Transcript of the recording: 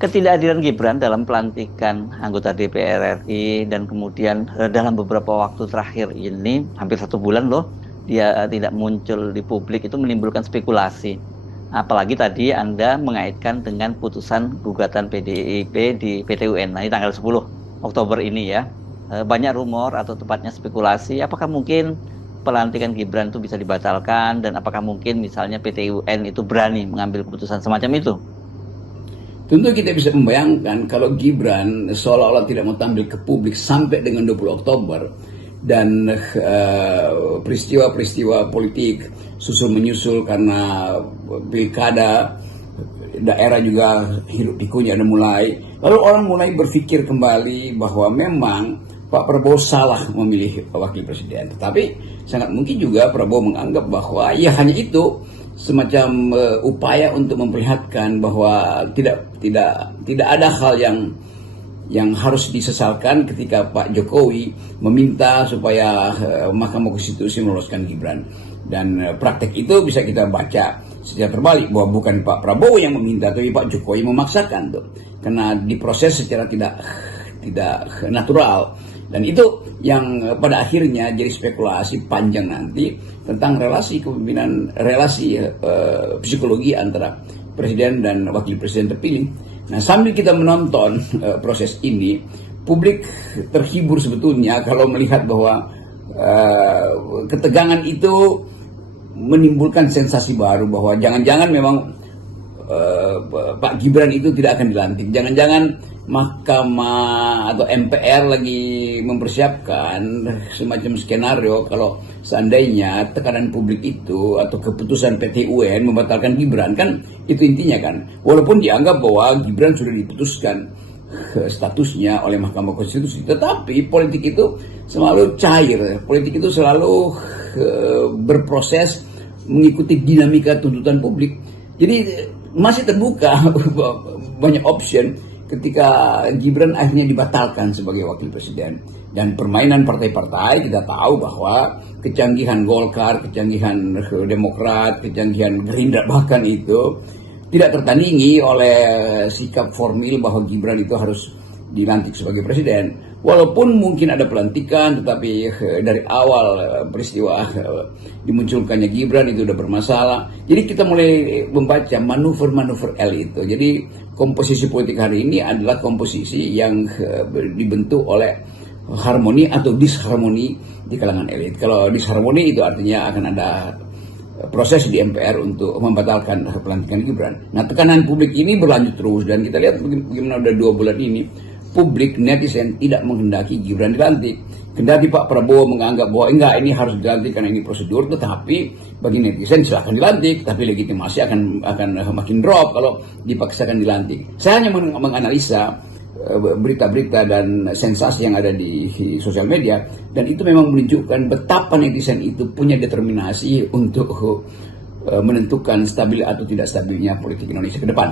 Ketidakadilan Gibran dalam pelantikan anggota DPR RI dan kemudian dalam beberapa waktu terakhir ini, hampir 1 bulan loh, dia tidak muncul di publik itu menimbulkan spekulasi. Apalagi tadi Anda mengaitkan dengan putusan gugatan PDIP di PT UN, nah, ini tanggal 10 Oktober ini ya. Banyak rumor atau tepatnya spekulasi, apakah mungkin pelantikan Gibran itu bisa dibatalkan dan apakah mungkin misalnya PT UN itu berani mengambil keputusan semacam itu? Tentu kita bisa membayangkan kalau Gibran seolah-olah tidak mau tampil ke publik sampai dengan 20 Oktober dan peristiwa-peristiwa politik susul menyusul karena pilkada daerah juga hiruk pikuknya ada mulai. Lalu orang mulai berpikir kembali bahwa memang Pak Prabowo salah memilih wakil presiden. Tetapi sangat mungkin juga Prabowo menganggap bahwa ya hanya itu semacam upaya untuk memperlihatkan bahwa tidak ada hal yang harus disesalkan ketika Pak Jokowi meminta supaya Mahkamah Konstitusi meloloskan Gibran. Dan praktek itu bisa kita baca secara terbalik bahwa bukan Pak Prabowo yang meminta, tapi Pak Jokowi memaksakan tuh, karena diproses secara tidak natural. Dan itu yang pada akhirnya jadi spekulasi panjang nanti tentang relasi kepemimpinan, relasi psikologi antara presiden dan wakil presiden terpilih. Nah, sambil kita menonton proses ini, publik terhibur sebetulnya kalau melihat bahwa ketegangan itu menimbulkan sensasi baru bahwa jangan-jangan memang Pak Gibran itu tidak akan dilantik. Jangan-jangan Mahkamah atau MPR lagi mempersiapkan semacam skenario kalau seandainya tekanan publik itu atau keputusan PT UN membatalkan Gibran, kan itu intinya kan. Walaupun dianggap bahwa Gibran sudah diputuskan statusnya oleh Mahkamah Konstitusi, tetapi politik itu selalu cair, politik itu selalu berproses mengikuti dinamika tuntutan publik. Jadi masih terbuka banyak option ketika Gibran akhirnya dibatalkan sebagai wakil presiden. Dan permainan partai-partai kita tahu bahwa kecanggihan Golkar, kecanggihan Demokrat, kecanggihan Gerindra bahkan itu tidak tertandingi oleh sikap formil bahwa Gibran itu harus dilantik sebagai presiden. Walaupun mungkin ada pelantikan, tetapi dari awal peristiwa dimunculkannya Gibran itu udah bermasalah. Jadi kita mulai membaca manuver-manuver elit itu. Jadi komposisi politik hari ini adalah komposisi yang dibentuk oleh harmoni atau disharmoni di kalangan elit. Kalau disharmoni itu artinya akan ada proses di MPR untuk membatalkan pelantikan Gibran. Nah, tekanan publik ini berlanjut terus dan kita lihat bagaimana udah 2 bulan ini publik netizen tidak menghendaki Gibran dilantik. Kendati Pak Prabowo menganggap bahwa enggak, ini harus dilantik karena ini prosedur, tetapi bagi netizen silahkan dilantik, tapi legitimasi akan makin drop kalau dipaksakan dilantik. Saya hanya menganalisa berita-berita dan sensasi yang ada di sosial media, dan itu memang menunjukkan betapa netizen itu punya determinasi untuk menentukan stabil atau tidak stabilnya politik Indonesia ke depan.